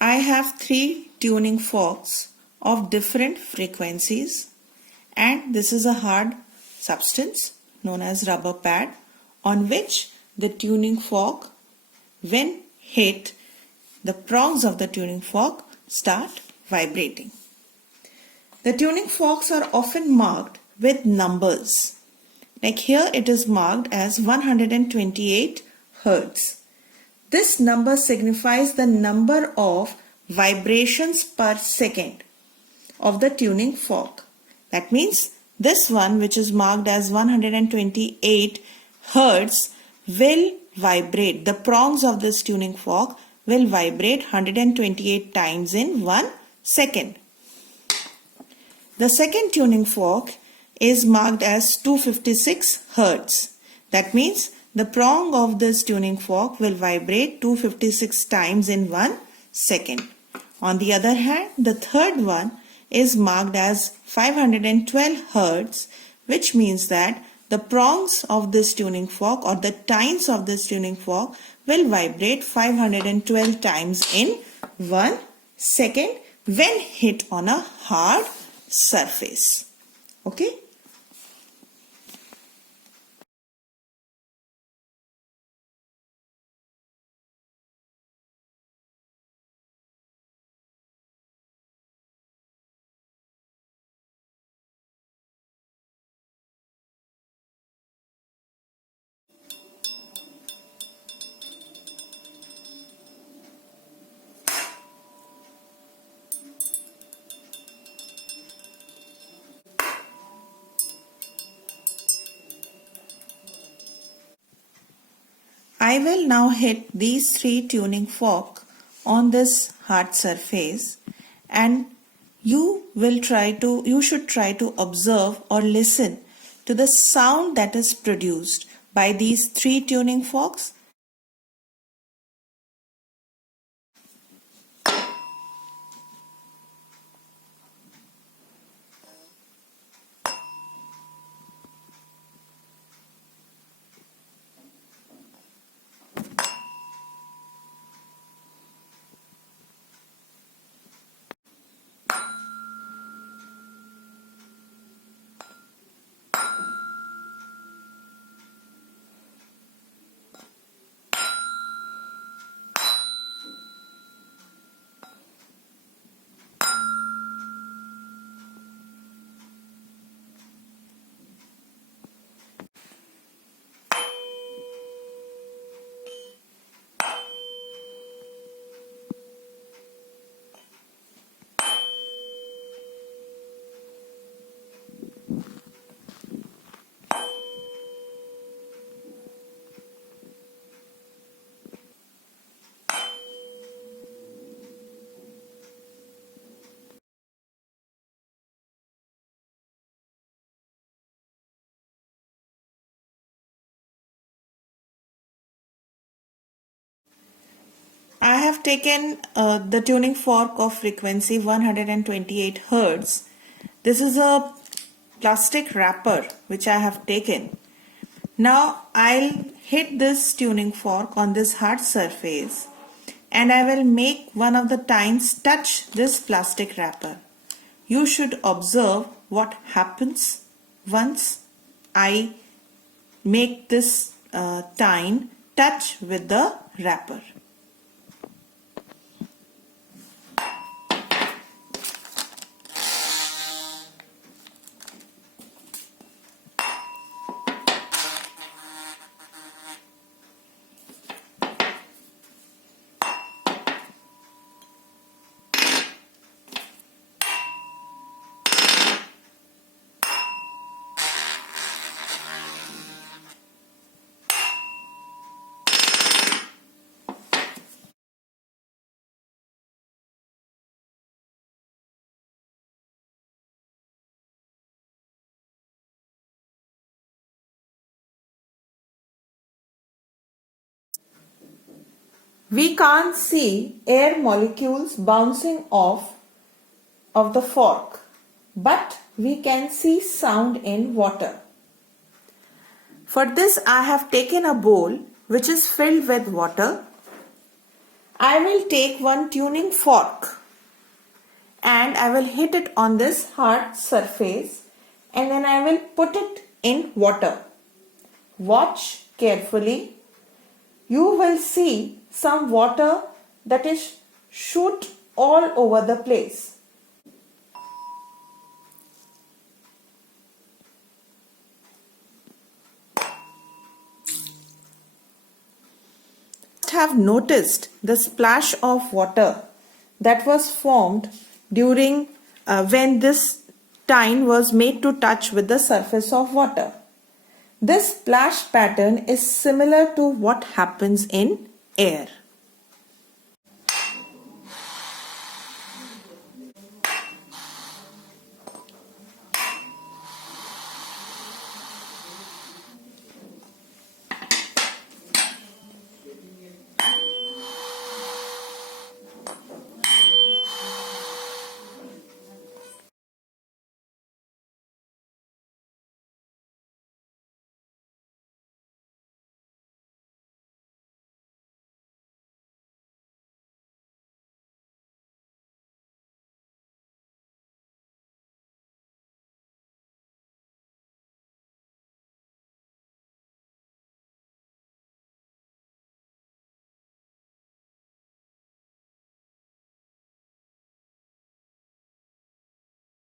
I have 3 tuning forks of different frequencies, and this is a hard substance known as rubber pad on which the tuning fork, when hit, the prongs of the tuning fork start vibrating. The tuning forks are often marked with numbers. Like here it is marked as 128 Hertz. This number signifies the number of vibrations per second of the tuning fork. That means this one, which is marked as 128 Hertz, will vibrate. The prongs of this tuning fork will vibrate 128 times in 1 second. The second tuning fork is marked as 256 Hertz. That means the prong of this tuning fork will vibrate 256 times in 1 second. On the other hand, the third one is marked as 512 Hertz, which means that the prongs of this tuning fork or the tines of this tuning fork will vibrate 512 times in 1 second when hit on a hard surface. Okay? I will now hit these 3 tuning forks on this hard surface, and you should try to observe or listen to the sound that is produced by these 3 tuning forks. I have taken the tuning fork of frequency 128 Hertz. This is a plastic wrapper which I have taken. Now I'll hit this tuning fork on this hard surface, and I will make one of the tines touch this plastic wrapper. You should observe what happens once I make this tine touch with the wrapper. We can't see air molecules bouncing off of the fork, but we can see sound in water. For this, I have taken a bowl which is filled with water, I will take one tuning fork and I will hit it on this hard surface and then I will put it in water. Watch carefully. You will see some water that is shoot all over the place. Have noticed the splash of water that was formed during when this tine was made to touch with the surface of water. This splash pattern is similar to what happens in air.